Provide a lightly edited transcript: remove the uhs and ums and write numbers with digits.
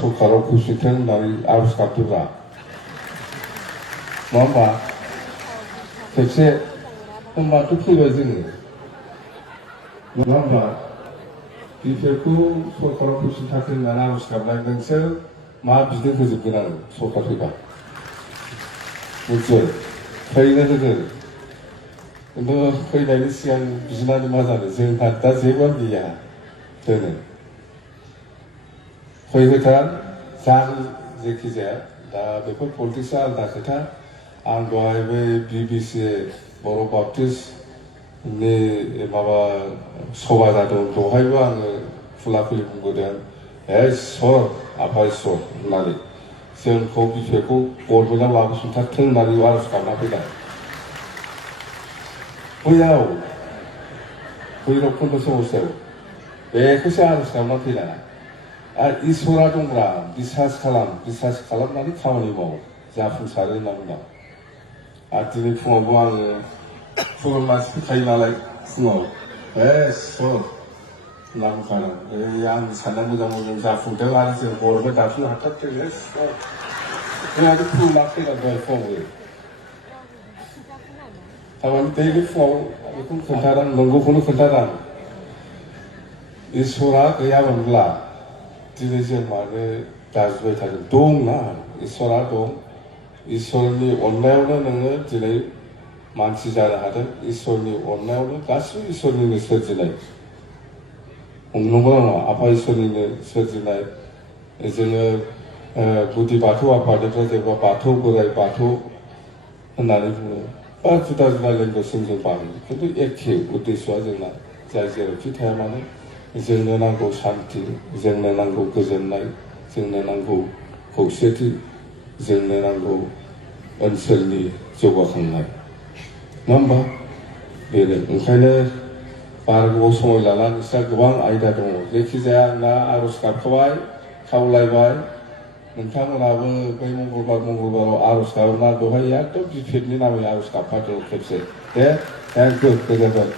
सरकाराव खौसेथों होननानै आर'ज गाबदोब्रा नङा होमबा खेबसे होमबाथ' फैबाय जोङो नङा होमबा बिफोरखौ सरकाराव खौसेथाथों होननानै आर'ज गाबनाय नोंसोर मा बिदों होजोबगोन आरो सरकार फैबा बुजिबाय फैनो होगोन खिन्थु फैनायनि सिगां बिनानै मा जानो जोंहा दा जेबो गैया दोनो फैहोथार जागोन जेखि जाया दा बेफोर पलिटिक्सआ आलादा खोथा आं दहाय बे BBC बर' बाप्टिस्टनि माबा सभा जादों दहायबो आङो खुलाखुलि बुंबोदों इसर आफा इसर होननानै जोंखौ बिफाखौ गभर्नमेन्टआव लाबोफिनथारथों होननानै आर'ज गाबना फैदों बैयाव भैरबकुन्द समस्यायाव बेखौसो आर'ज गाबना फैदों आरो इसरा दंब्रा बिसास खालामनानै खामानि मावो जाफुंसारो होनना बुंदों आरो दिनै फुङावबो आङो फुङाव मानसि फैखायो नालाय फुङाव इसर होनना बुंखादों आंनि साननाया मोजां जाफुंदों आरो जों गभर्नमेन्ट दाफिननो हाथारथों जोंहाथ' फुङाव फैदों दहाय फुङावबो थारमाने दैलि फुङाव बेखौ खोन्थादों नंगौखौनो खोन्थादों इसरा गैयामोनब्ला दिनै जों मानो दाजुबाय थादों दंना इसरा दं इसोरनि अननायावनो नोङो दिनै मानसि जानो हादों इसोरनि अननायावनो गासिबो इसोरनिनो सोरजिनाय नंगौ नङा आफा इसोरनिनो सोरजिनाय जोङो गुदि बाथौ आफादनिफ्राय जेनेबा बाथौ बोराइ बाथौ होननानै बुङो बा जुदा जुदा लेंगुवेजजों जों बाहायो खिन्थु एखे उद्देश्यआ जोंना जाय जेरावखि थाया मानो जोंनो नांगौ सान्थि जोंनो नांगौ गोजोननाय जोंनो नांगौ खौसेथि जोंनो नांगौ ओनसोलनि जौगाखांनाय नङा होमबा बेनो ओंखायनो बारा गोबाव समय लाला नोंस्रा गोबां आयदा दङ जेखि जाया आंना आर'ज गाबखाबाय खावलायबाय नोंथांमोनाबो बै मंगलबाराव आर'ज गाबोना बेवहाय एकदम बिफेकनि नामै आर'ज गाबफादो खेबसे दे थेंक इउ गोजोनबाय